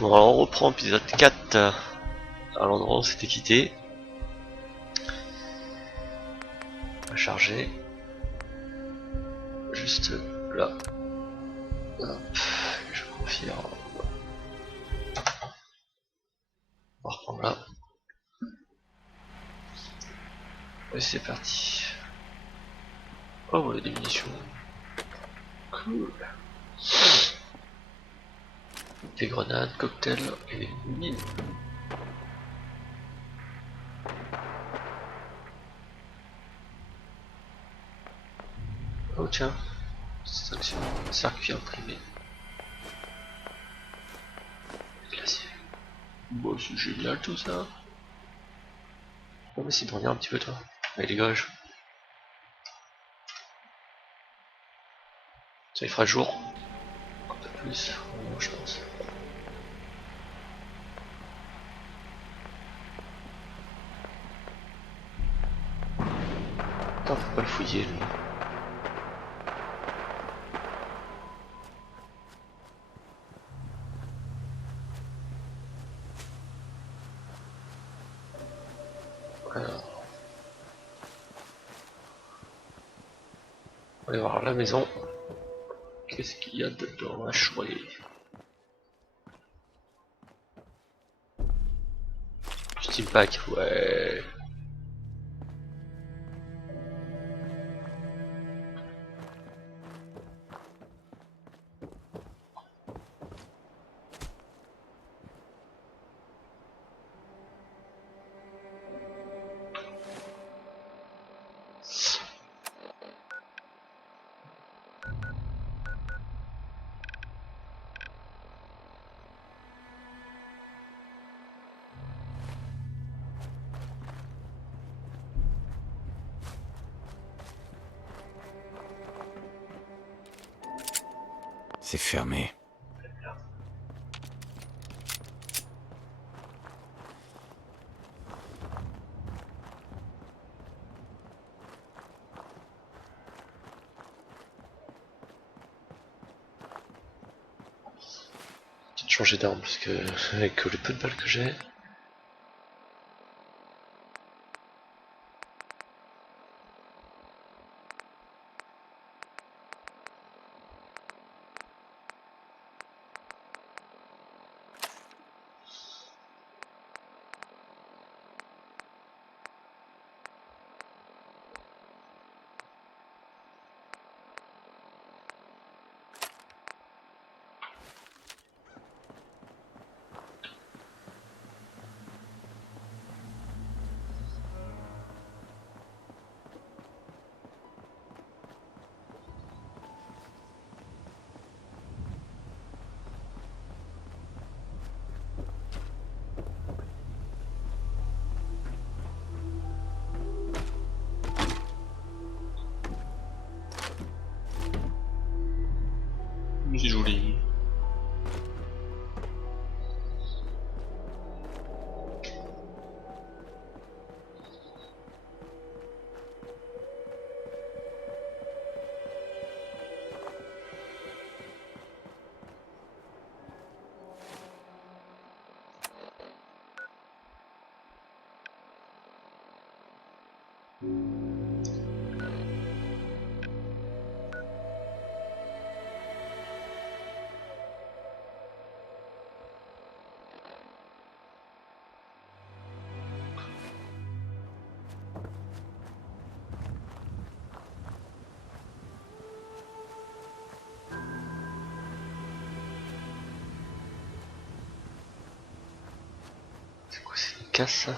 Bon, alors on reprend épisode 4 à l'endroit où on s'était quitté. On va charger. Juste là. Hop, je confirme. On va reprendre là. Et c'est parti. Oh, voilà des munitions. Cool. Des grenades, cocktails et des mines. Oh tiens, section circuit imprimé. Classique. Bon, c'est génial tout ça. On va essayer de revenir un petit peu toi. Allez dégage. Ça il fera jour. Un peu plus, je pense. Attends, faut pas le fouiller lui. Alors, on va aller voir la maison. Qu'est-ce qu'il y a dedans à choyer? Steam Pack, ouais. C'est fermé. Peut-être changer d'arme parce que avec le peu de balles que j'ai. C'est joli. C'est quoi, c'est une casse ça?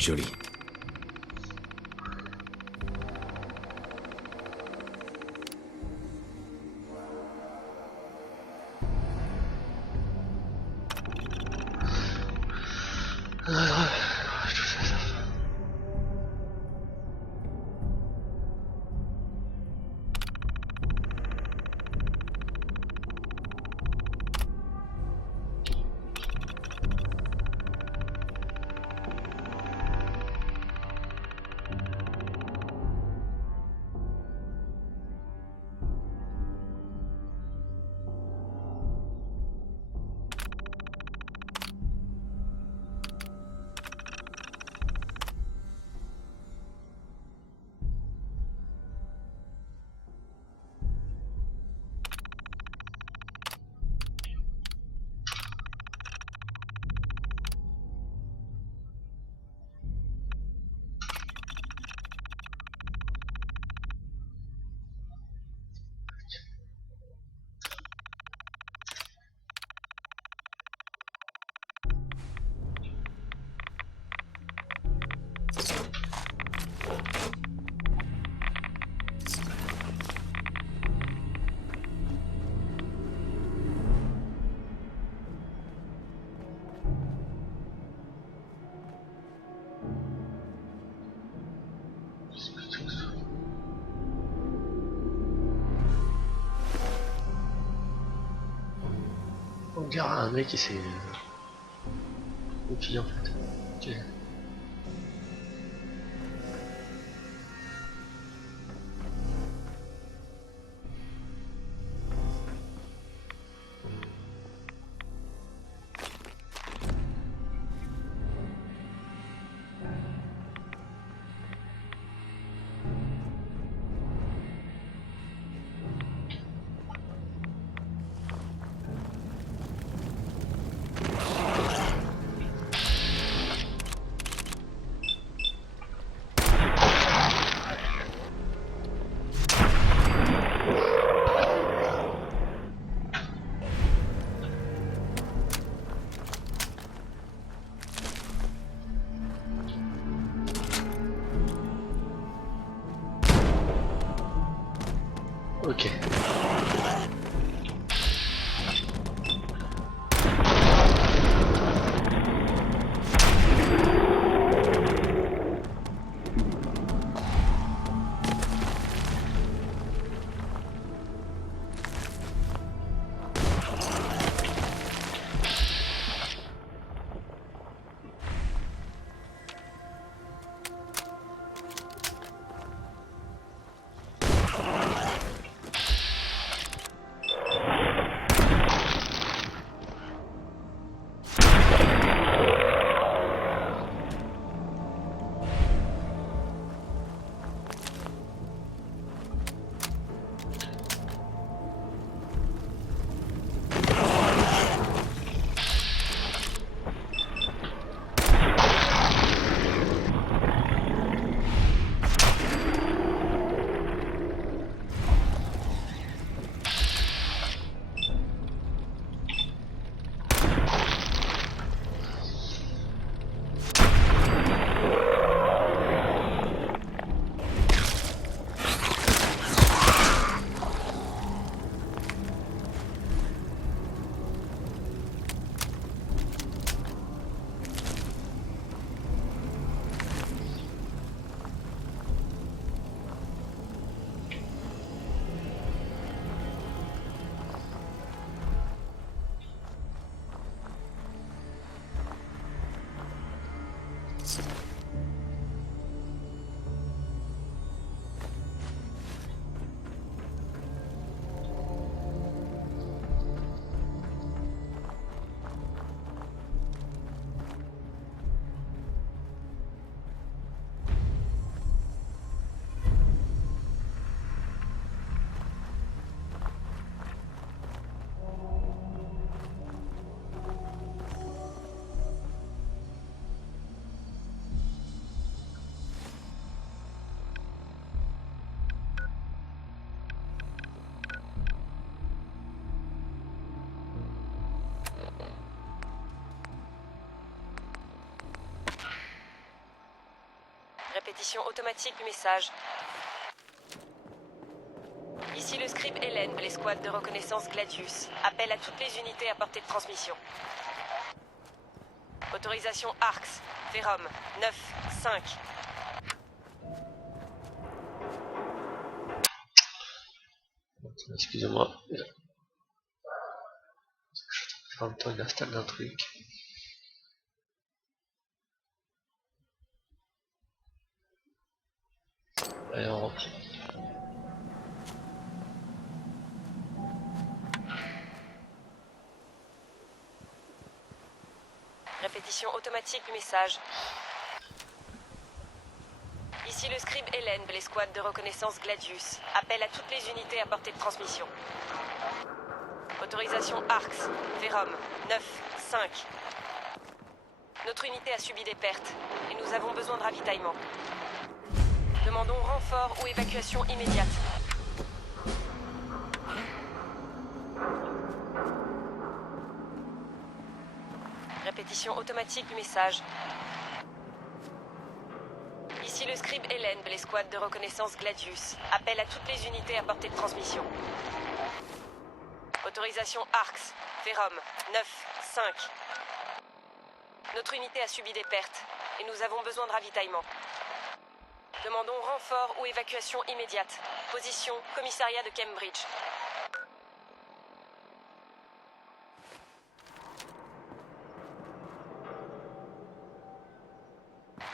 Joli. On dirait un mec qui s'est oublié en fait. Ok. Ok. Répétition automatique du message. Ici le scribe Hélène de l'escouade de reconnaissance Gladius. Appel à toutes les unités à portée de transmission. Autorisation ARX. Vérum 9-5. Excusez-moi. Je suis en même temps, il installe un truc. Allez, on reprend. Répétition automatique du message. Ici le scribe Hélène de l'escouade de reconnaissance Gladius. Appel à toutes les unités à portée de transmission. Autorisation ARX. Vérum 9-5. Notre unité a subi des pertes et nous avons besoin de ravitaillement. Demandons renfort ou évacuation immédiate. Répétition automatique du message. Ici le scribe Hélène de l'escouade de reconnaissance Gladius. Appel à toutes les unités à portée de transmission. Autorisation ARX. Vérum 9-5. Notre unité a subi des pertes et nous avons besoin de ravitaillement. Demandons renfort ou évacuation immédiate. Position commissariat de Cambridge.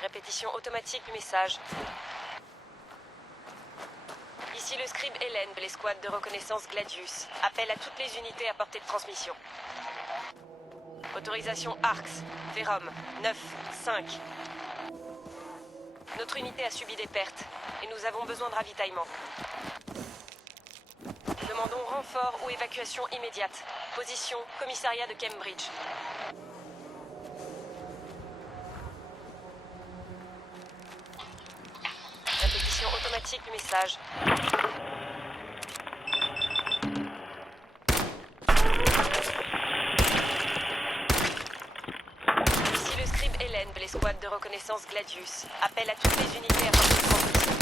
Répétition automatique du message. Ici le scribe Hélène de l'escouade de reconnaissance Gladius. Appel à toutes les unités à portée de transmission. Autorisation ARX. Vérum 9-5. Notre unité a subi des pertes et nous avons besoin de ravitaillement. Demandons renfort ou évacuation immédiate. Position commissariat de Cambridge. Répétition automatique du message. Ici le scribe Hélène de l'escouade de reconnaissance Gladius. Appel à toutes les unités à portée de transmission.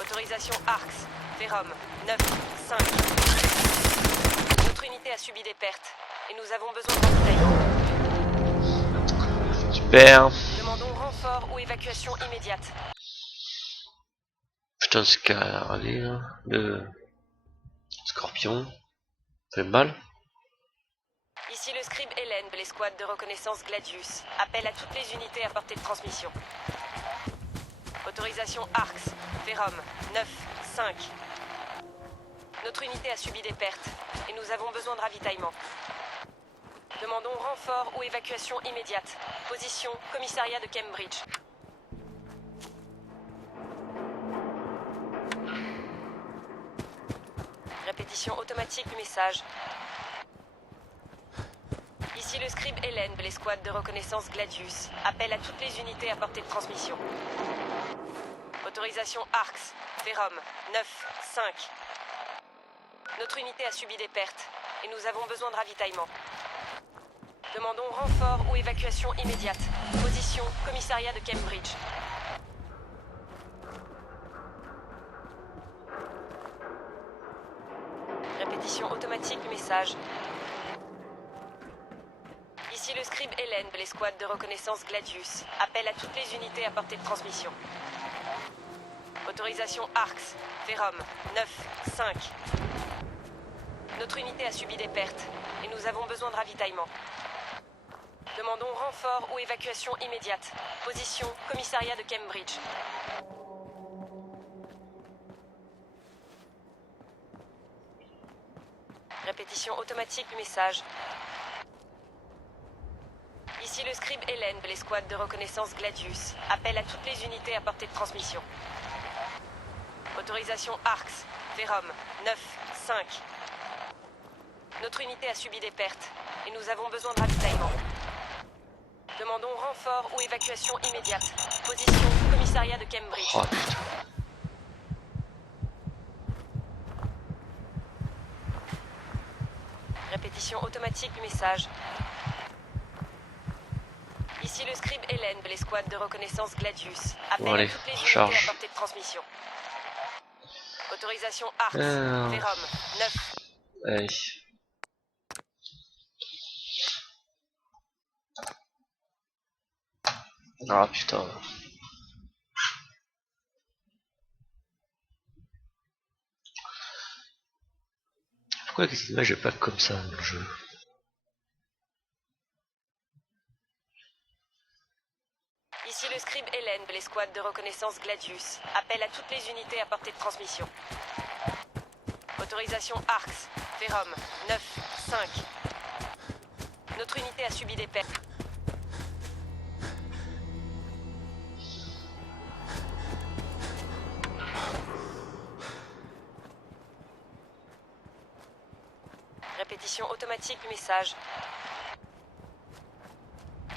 Autorisation ARX. Vérum 9-5. Notre unité a subi des pertes et nous avons besoin de ravitaillement. Super. Demandons renfort ou évacuation immédiate. Putain, ce carré là, le scorpion, ça fait mal. Ici le scribe Hélène de l'escouade de reconnaissance Gladius. Appel à toutes les unités à portée de transmission. Autorisation ARX. Vérum 9-5. Notre unité a subi des pertes et nous avons besoin de ravitaillement. Demandons renfort ou évacuation immédiate. Position commissariat de Cambridge. Répétition automatique du message. Ici le scribe Hélène de l'escouade de reconnaissance Gladius. Appel à toutes les unités à portée de transmission. Autorisation ARX. Vérum 9-5. Notre unité a subi des pertes et nous avons besoin de ravitaillement. Demandons renfort ou évacuation immédiate. Position commissariat de Cambridge. Répétition automatique du message. Ici le scribe Hélène de l'escouade de reconnaissance Gladius. Appel à toutes les unités à portée de transmission. Autorisation ARX. Vérum 9-5. Notre unité a subi des pertes et nous avons besoin de ravitaillement. Demandons renfort ou évacuation immédiate. Position commissariat de Cambridge. Répétition automatique du message. Ici le scribe Hélène de l'escouade de reconnaissance Gladius. Appel à toutes les unités à portée de transmission. Autorisation ARX. Vérum 9-5. Notre unité a subi des pertes et nous avons besoin de ravitaillement. Demandons renfort ou évacuation immédiate. Position commissariat de Cambridge. Oh putain. Répétition automatique du message. Ici le scribe Hélène, l'escouade de reconnaissance Gladius. Appel Bon allez, à toutes les unités recharge. à portée de transmission. Autorisation Arx, Ah. Vérum, 9. Allez. Ah putain. Pourquoi cette image est pas comme ça dans le jeu? Ici le scribe Hélène, l'escouade de reconnaissance Gladius. Appel à toutes les unités à portée de transmission. Autorisation Arx, Vérum, 9, 5. Notre unité a subi des pertes. Répétition automatique du message.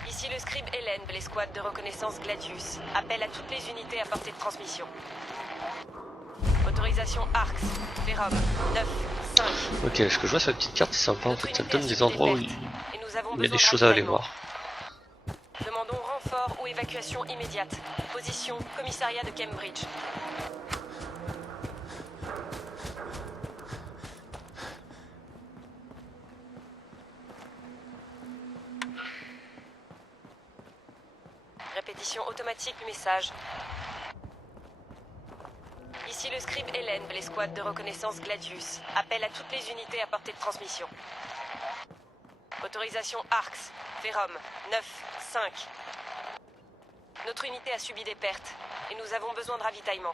Ici le scribe Hélène, l'escouade de reconnaissance Gladius. Appel à toutes les unités à portée de transmission. Autorisation Arx, Vérum, 9, 5. Ok, ce que je vois sur la petite carte c'est sympa en fait, ça te donne des endroits où il Et nous avons y a besoin des de choses à aller ravitaillement. voir. Demandons renfort ou évacuation immédiate. Position, commissariat de Cambridge. Répétition automatique du message. Ici le scribe Hélène, l'escouade de reconnaissance Gladius. Appel à toutes les unités à portée de transmission. Autorisation Arx, Vérum, 9, 5. Notre unité a subi des pertes et nous avons besoin de ravitaillement.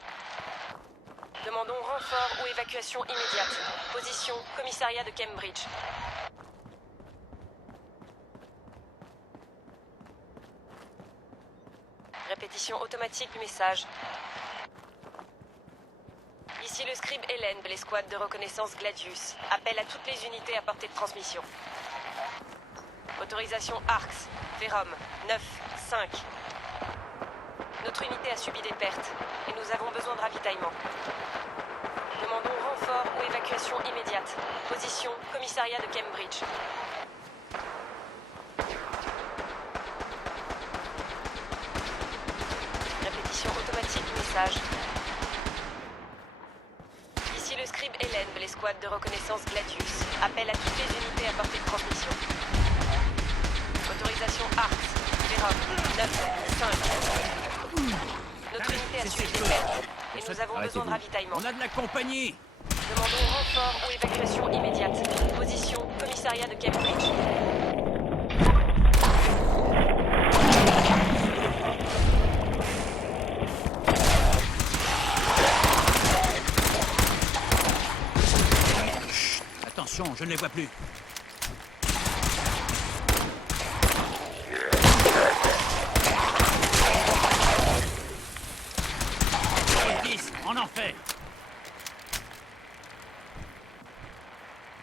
Demandons renfort ou évacuation immédiate. Position, commissariat de Cambridge. Répétition automatique du message. Ici le scribe Hélène, l'escouade de reconnaissance Gladius. Appel à toutes les unités à portée de transmission. Autorisation Arx, Vérum, 9, 5. Notre unité a subi des pertes et nous avons besoin de ravitaillement. Demandons renfort ou évacuation immédiate. Position, commissariat de Cambridge. Répétition automatique du message. Ici le scribe Hélène, l'escouade de reconnaissance Gladius. Appel à toutes les unités à portée de transmission. Autorisation Arx, Vérum, 9, 5. Notre unité a subi des pertes et nous avons besoin de ravitaillement. On a de la compagnie. Demandons renfort ou évacuation immédiate. Position, commissariat de Cambridge. Attention, je ne les vois plus. En enfer.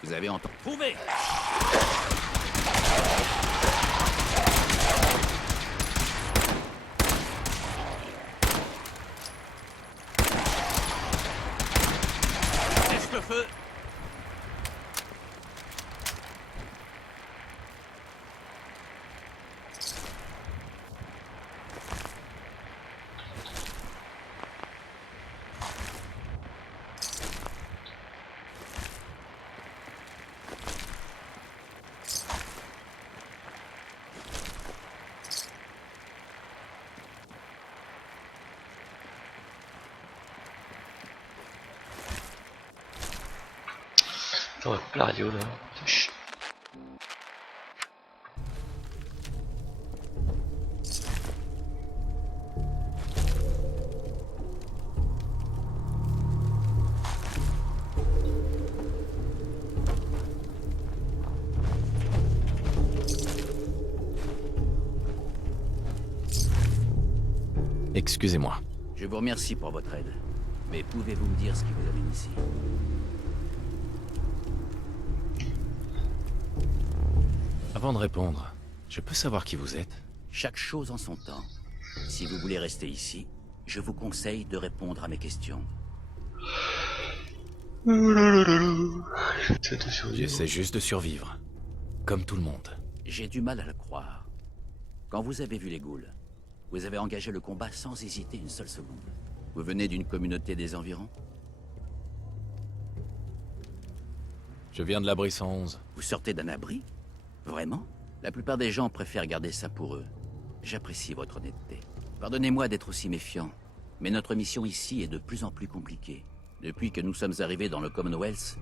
Vous avez entendu? Trouvez. Laisse le feu. Attends, on va couper la radio là. Chut. Excusez-moi. Je vous remercie pour votre aide. Mais pouvez-vous me dire ce qui vous amène ici? Avant de répondre, je peux savoir qui vous êtes? Chaque chose en son temps. Si vous voulez rester ici, je vous conseille de répondre à mes questions. J'essaie juste de survivre. Comme tout le monde. J'ai du mal à le croire. Quand vous avez vu les ghouls, vous avez engagé le combat sans hésiter une seule seconde. Vous venez d'une communauté des environs? Je viens de l'abri 111. Vous sortez d'un abri? Vraiment? La plupart des gens préfèrent garder ça pour eux. J'apprécie votre honnêteté. Pardonnez-moi d'être aussi méfiant, mais notre mission ici est de plus en plus compliquée. Depuis que nous sommes arrivés dans le Commonwealth,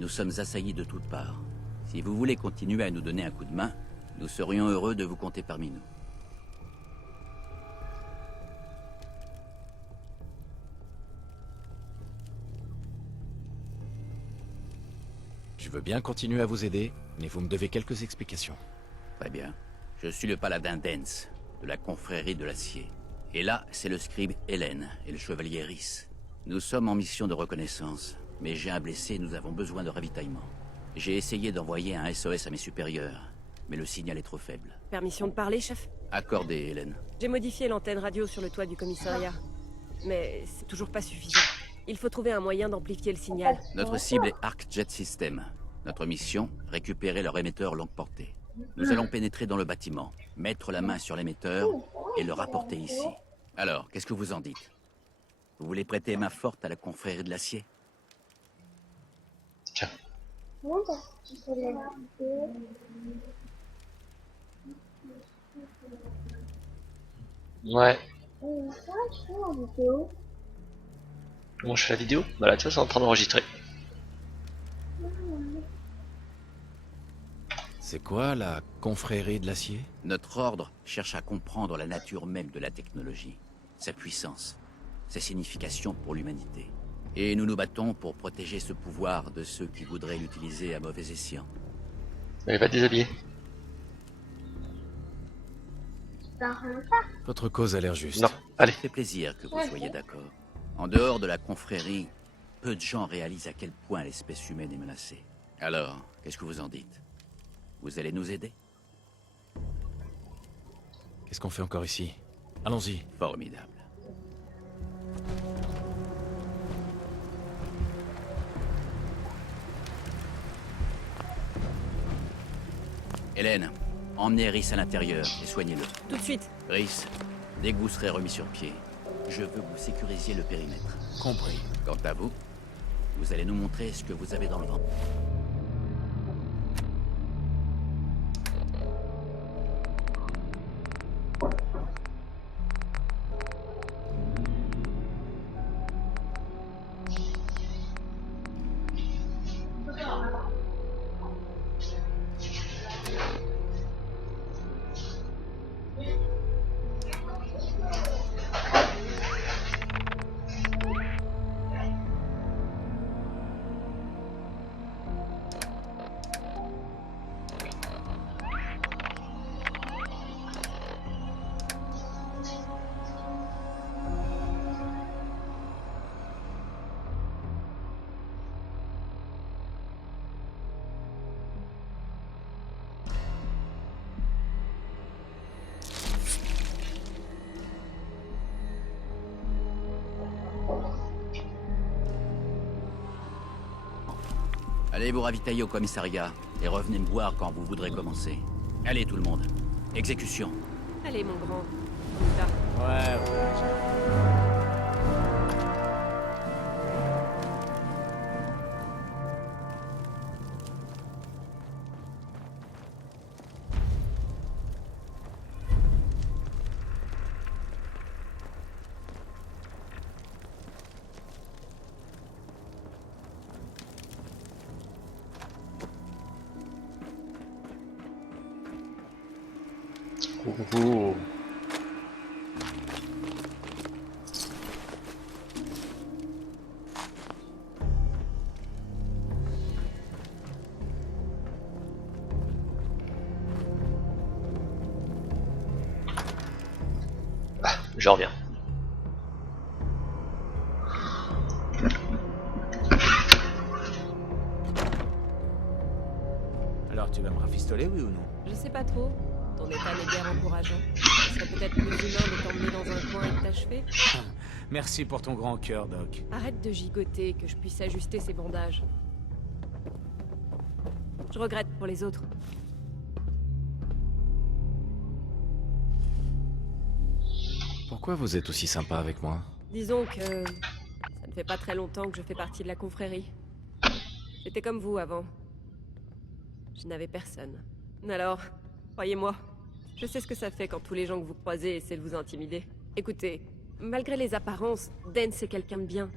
nous sommes assaillis de toutes parts. Si vous voulez continuer à nous donner un coup de main, nous serions heureux de vous compter parmi nous. Je veux bien continuer à vous aider, mais vous me devez quelques explications. Très bien. Je suis le paladin Dance, de la confrérie de l'acier. Et là, c'est le scribe Hélène et le chevalier Rhys. Nous sommes en mission de reconnaissance, mais j'ai un blessé et nous avons besoin de ravitaillement. J'ai essayé d'envoyer un SOS à mes supérieurs, mais le signal est trop faible. Permission de parler, chef? Accordé, Hélène. J'ai modifié l'antenne radio sur le toit du commissariat. Mais c'est toujours pas suffisant. Il faut trouver un moyen d'amplifier le signal. Notre cible est Arc Jet System. Notre mission, récupérer leur émetteur longue portée. Nous allons pénétrer dans le bâtiment, mettre la main sur l'émetteur et le rapporter ici. Alors, qu'est-ce que vous en dites? Vous voulez prêter main forte à la confrérie de l'acier? Tiens. Ouais. Comment je fais la vidéo? Bah là, tu vois, c'est en train d'enregistrer. C'est quoi la confrérie de l'acier? Notre ordre cherche à comprendre la nature même de la technologie, sa puissance, sa signification pour l'humanité. Et nous nous battons pour protéger ce pouvoir de ceux qui voudraient l'utiliser à mauvais escient. Elle va te déshabiller. Votre cause a l'air juste. Non, allez. Ça fait plaisir que vous soyez d'accord. En dehors de la confrérie, peu de gens réalisent à quel point l'espèce humaine est menacée. Alors, qu'est-ce que vous en dites? Vous allez nous aider? Qu'est-ce qu'on fait encore ici? Allons-y. Formidable. Hélène, emmenez Rhys à l'intérieur et soignez-le. Tout de suite. Rhys, dès que vous serez remis sur pied, je veux que vous sécurisiez le périmètre. Compris. Quant à vous, vous allez nous montrer ce que vous avez dans le ventre. Allez vous ravitailler au commissariat et revenez me voir quand vous voudrez commencer. Allez tout le monde. Exécution. Allez, mon grand. On y va. Ouais. Ouh. Ah, je reviens. Alors tu vas me rafistoler, oui ou non? Je sais pas trop. Ton état n'est guère encourageant. Ce serait peut-être plus humain de t'emmener dans un coin et de t'achever. Merci pour ton grand cœur, Doc. Arrête de gigoter, que je puisse ajuster ces bandages. Je regrette pour les autres. Pourquoi vous êtes aussi sympa avec moi? Disons que ça ne fait pas très longtemps que je fais partie de la confrérie. J'étais comme vous avant. Je n'avais personne. Alors, croyez-moi, je sais ce que ça fait quand tous les gens que vous croisez essaient de vous intimider. Écoutez, malgré les apparences, Dance est quelqu'un de bien.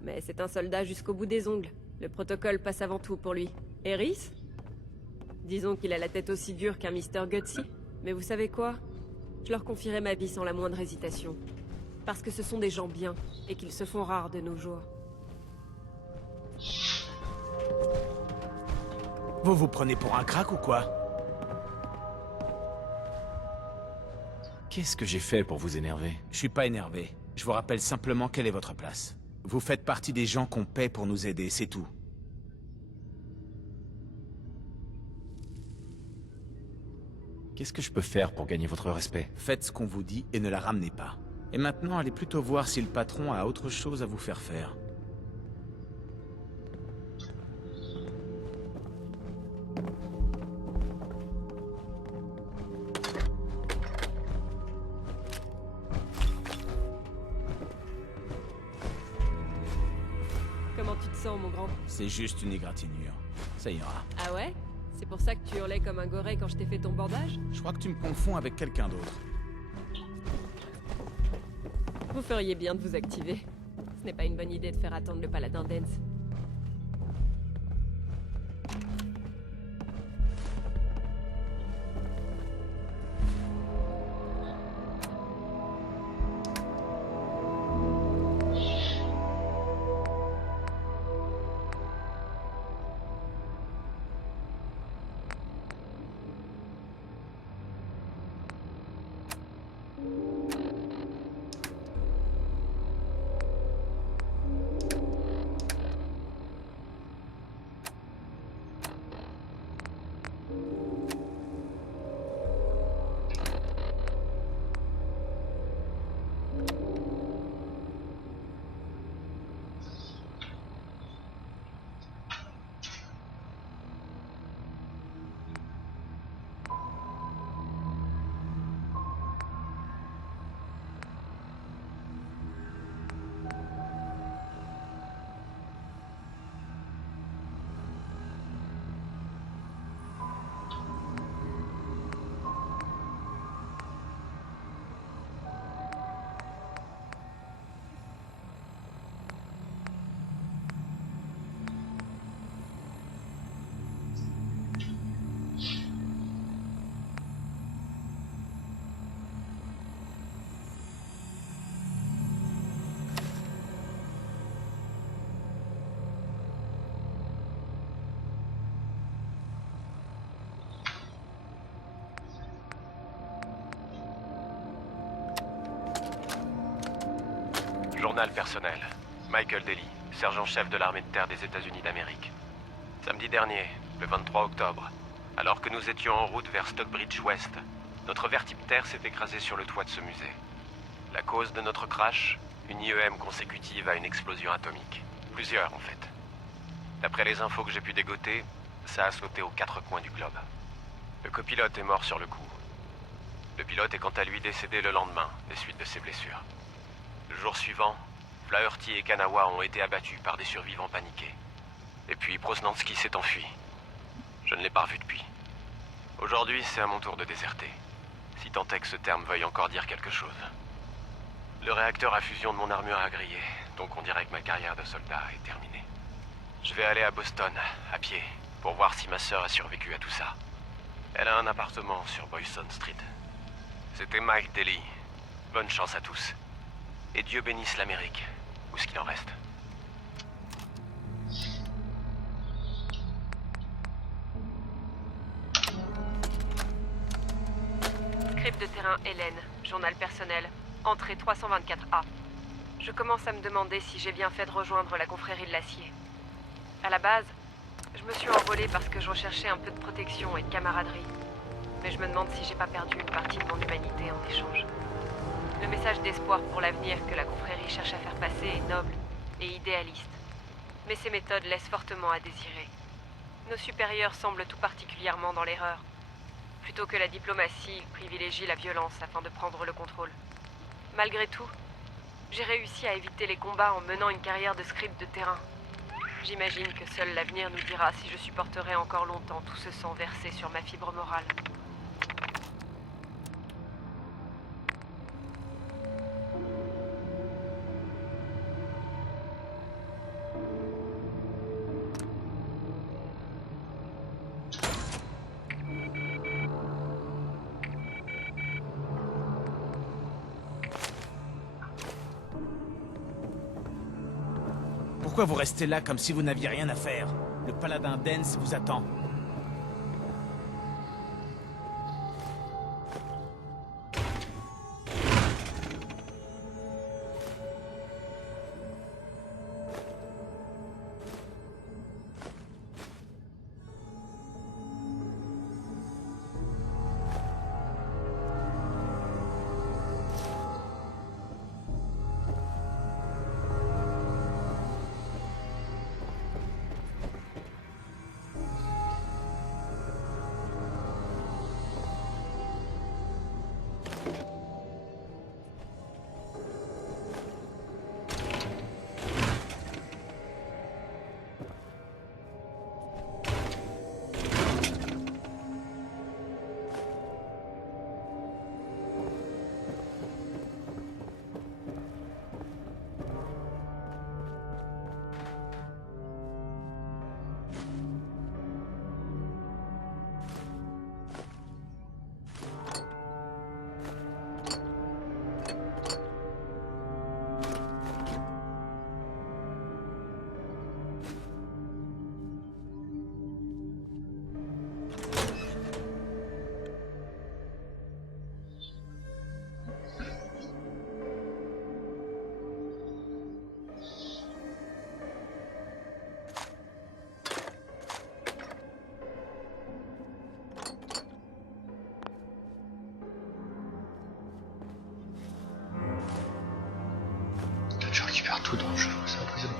Mais c'est un soldat jusqu'au bout des ongles. Le protocole passe avant tout pour lui. Eris? Disons qu'il a la tête aussi dure qu'un Mr. Gutsy. Mais vous savez quoi? Je leur confierai ma vie sans la moindre hésitation. Parce que ce sont des gens bien, et qu'ils se font rares de nos jours. Vous vous prenez pour un crack ou quoi? Qu'est-ce que j'ai fait pour vous énerver? Je suis pas énervé. Je vous rappelle simplement quelle est votre place. Vous faites partie des gens qu'on paie pour nous aider, c'est tout. Qu'est-ce que je peux faire pour gagner votre respect? Faites ce qu'on vous dit et ne la ramenez pas. Et maintenant, allez plutôt voir si le patron a autre chose à vous faire faire. Comment tu te sens, mon grand? C'est juste une égratignure. Ça ira. Ah ouais? C'est pour ça que tu hurlais comme un goré quand je t'ai fait ton bandage? Je crois que tu me confonds avec quelqu'un d'autre. Vous feriez bien de vous activer. Ce n'est pas une bonne idée de faire attendre le paladin Dance. Journal personnel. Michael Daly, sergent-chef de l'armée de terre des États-Unis d'Amérique. Samedi dernier, le 23 octobre, alors que nous étions en route vers Stockbridge West, notre vertiptère s'est écrasé sur le toit de ce musée. La cause de notre crash, une IEM consécutive à une explosion atomique. Plusieurs, en fait. D'après les infos que j'ai pu dégoter, ça a sauté aux 4 coins du globe. Le copilote est mort sur le coup. Le pilote est quant à lui décédé le lendemain, des suites de ses blessures. Le jour suivant, Flaherty et Kanawa ont été abattus par des survivants paniqués. Et puis Prosnansky s'est enfui. Je ne l'ai pas revu depuis. Aujourd'hui, c'est à mon tour de déserter. Si tant est que ce terme veuille encore dire quelque chose. Le réacteur à fusion de mon armure a grillé, donc on dirait que ma carrière de soldat est terminée. Je vais aller à Boston, à pied, pour voir si ma sœur a survécu à tout ça. Elle a un appartement sur Boylston Street. C'était Mike Daly. Bonne chance à tous. Et Dieu bénisse l'Amérique, ou ce qu'il en reste. Script de terrain Hélène, journal personnel, entrée 324A. Je commence à me demander si j'ai bien fait de rejoindre la confrérie de l'acier. À la base, je me suis envolée parce que je recherchais un peu de protection et de camaraderie. Mais je me demande si j'ai pas perdu une partie de mon humanité en échange. Le message d'espoir pour l'avenir que la confrérie cherche à faire passer est noble et idéaliste. Mais ses méthodes laissent fortement à désirer. Nos supérieurs semblent tout particulièrement dans l'erreur. Plutôt que la diplomatie, ils privilégient la violence afin de prendre le contrôle. Malgré tout, j'ai réussi à éviter les combats en menant une carrière de script de terrain. J'imagine que seul l'avenir nous dira si je supporterai encore longtemps tout ce sang versé sur ma fibre morale. Pourquoi vous restez là comme si vous n'aviez rien à faire? Le paladin Dance vous attend. Tu récupères tout dans le jeu, c'est impressionnant.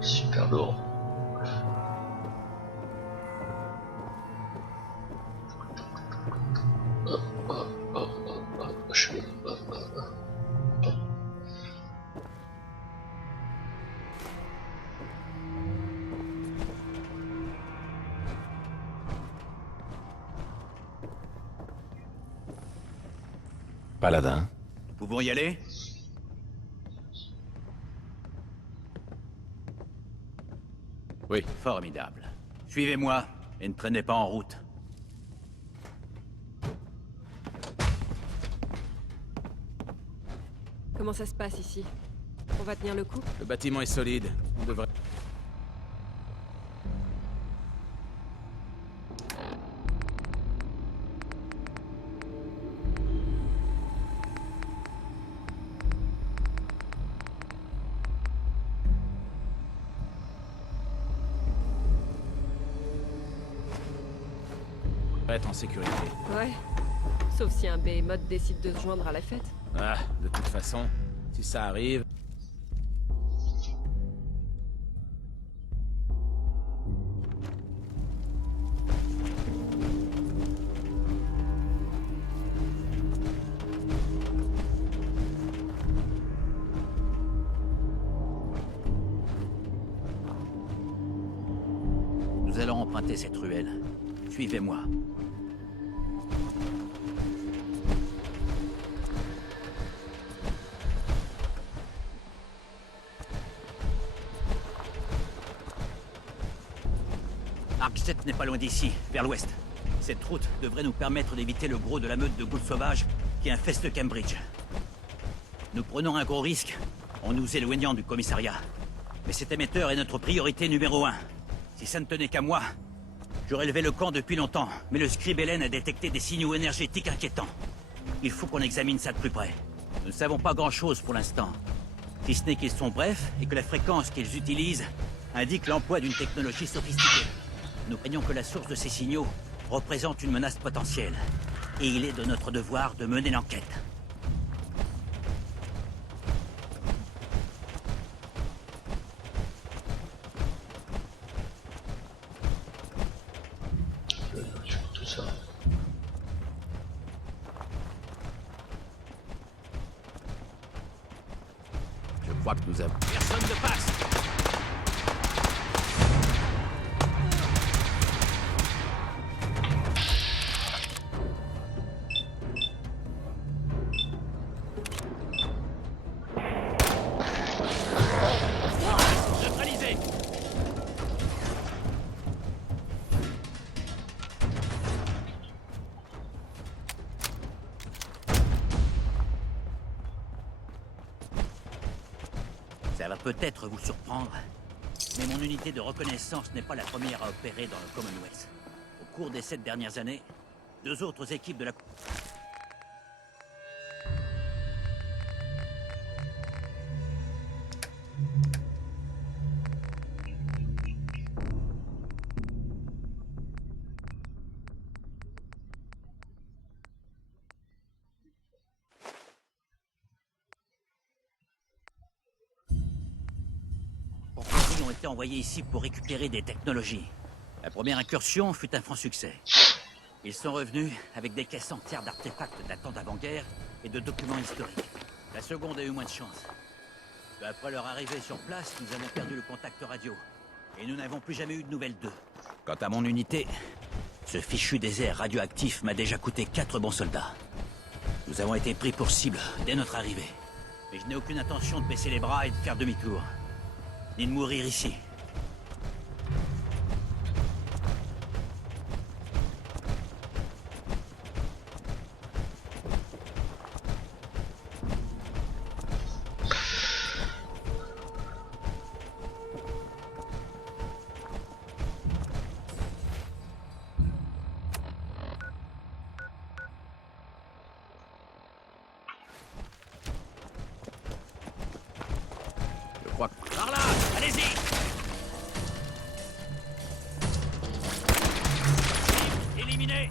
Super lourd. Paladin. Nous pouvons y aller? Oui. Formidable. Suivez-moi et ne traînez pas en route. Comment ça se passe ici? On va tenir le coup? Le bâtiment est solide. On devrait... être en sécurité. Ouais. Sauf si un behemoth décide de se joindre à la fête. Ah, de toute façon, si ça arrive... Nous allons emprunter cette ruelle. Suivez-moi. Arcset n'est pas loin d'ici, vers l'ouest. Cette route devrait nous permettre d'éviter le gros de la meute de ghouls sauvages qui infeste Cambridge. Nous prenons un gros risque en nous éloignant du commissariat. Mais cet émetteur est notre priorité numéro 1. Si ça ne tenait qu'à moi, j'aurais levé le camp depuis longtemps, mais le scribe Hélène a détecté des signaux énergétiques inquiétants. Il faut qu'on examine ça de plus près. Nous ne savons pas grand-chose pour l'instant. Si ce n'est qu'ils sont brefs et que la fréquence qu'ils utilisent indique l'emploi d'une technologie sophistiquée. Nous craignons que la source de ces signaux représente une menace potentielle. Et il est de notre devoir de mener l'enquête. Tout ça. Je crois que nous avons... Personne ne passe! Neutralisé! Ça va peut-être vous surprendre, mais mon unité de reconnaissance n'est pas la première à opérer dans le Commonwealth. Au cours des 7 dernières années, 2 autres équipes de la... ont été envoyés ici pour récupérer des technologies. La première incursion fut un franc succès. Ils sont revenus avec des caisses entières d'artefacts datant d'avant-guerre et de documents historiques. La seconde a eu moins de chance. Peu après leur arrivée sur place, nous avons perdu le contact radio. Et nous n'avons plus jamais eu de nouvelles d'eux. Quant à mon unité, ce fichu désert radioactif m'a déjà coûté 4 bons soldats. Nous avons été pris pour cible dès notre arrivée. Mais je n'ai aucune intention de baisser les bras et de faire demi-tour. Ni de mourir ici. Je crois que... Par là! Allez-y! Cible éliminée!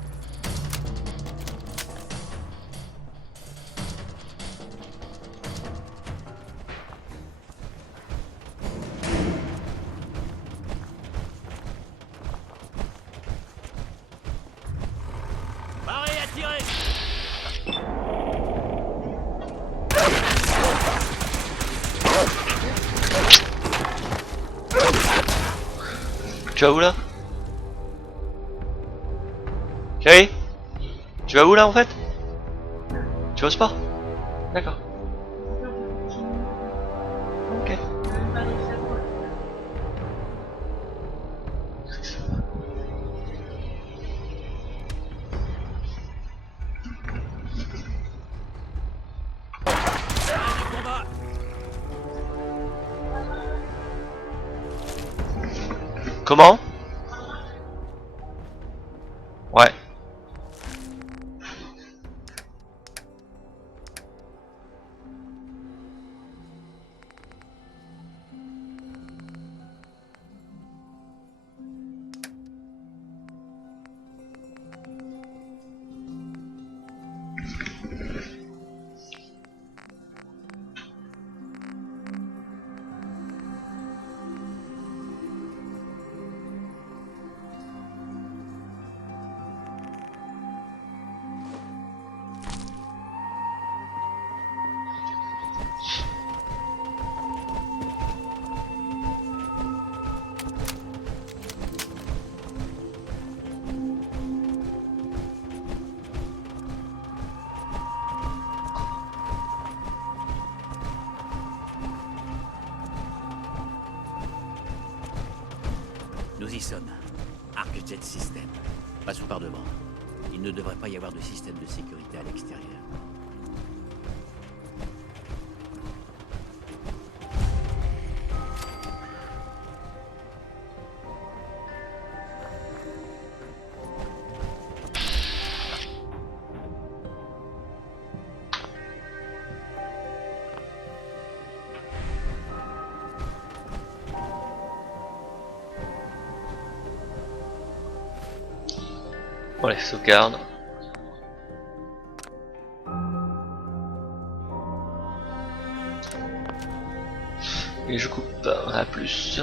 Parez à tirer! Tu vas où là? Chérie? Tu vas où là en fait? Tu vas au sport? D'accord. Ok. Combat! Comment? Ouais. Nous y sommes. Arc Jet System. Passons par devant. Il ne devrait pas y avoir de système de sécurité à l'extérieur. Allez, sauvegarde. Et je coupe à plus.